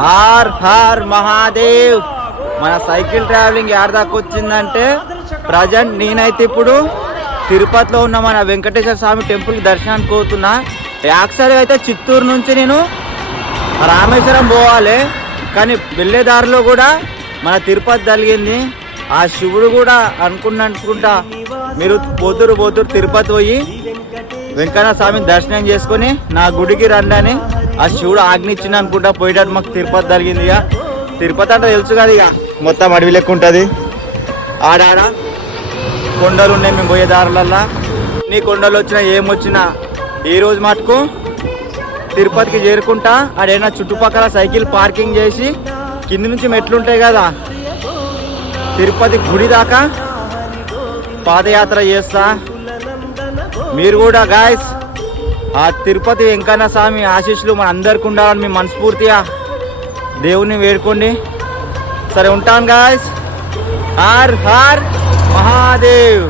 Hour hour Mahadev. మన cycle travelling add దాకా వచ్చిందంటే ప్రజెంట్ నేనైతే ఇప్పుడు తిరుపతిలో ఉన్న మన వెంకటేశ్వర స్వామి టెంపుల్కి దర్శనానికి పోతున్నా. యాక్చువల్గా అయితే చిత్తూరు నుంచి నేను రామేశ్వరం పోవాలి, కానీ వెళ్ళే దారిలో కూడా మన తిరుపతి తగిలింది. ఆ శివుడు కూడా అనుకుంటా మీరు పోతురు తిరుపతి పోయి వెంకన్న స్వామిని దర్శనం చేసుకొని నా గుడికి రండి అని ఆ శివుడు ఆజ్ఞించింది అనుకుంటా. పోయేటట్టు మాకు తిరుపతి తగిలింది. ఇక తిరుపతి అంటే తెలుసు కదా, ఇక మొత్తం అడవి లెక్క ఉంటుంది. ఆడాడ కొండలు ఉన్నాయి మేము పోయే దారులల్లా. నీ కొండలు వచ్చినా ఏమొచ్చినా ఈరోజు మటుకు తిరుపతికి చేరుకుంటా. ఆడైనా చుట్టుపక్కల సైకిల్ పార్కింగ్ చేసి కింది నుంచి మెట్లుంటాయి కదా తిరుపతి గుడి దాకా పాదయాత్ర చేస్తా. మీరు కూడా గాయస్ ఆ తిరుపతి వెంకన్న స్వామి ఆశీస్సులు మన అందరికి ఉండాలని మీ మనస్ఫూర్తిగా దేవుణ్ణి వేడుకోండి. సరే ఉంటాను గాయస్. Her her Mahadev.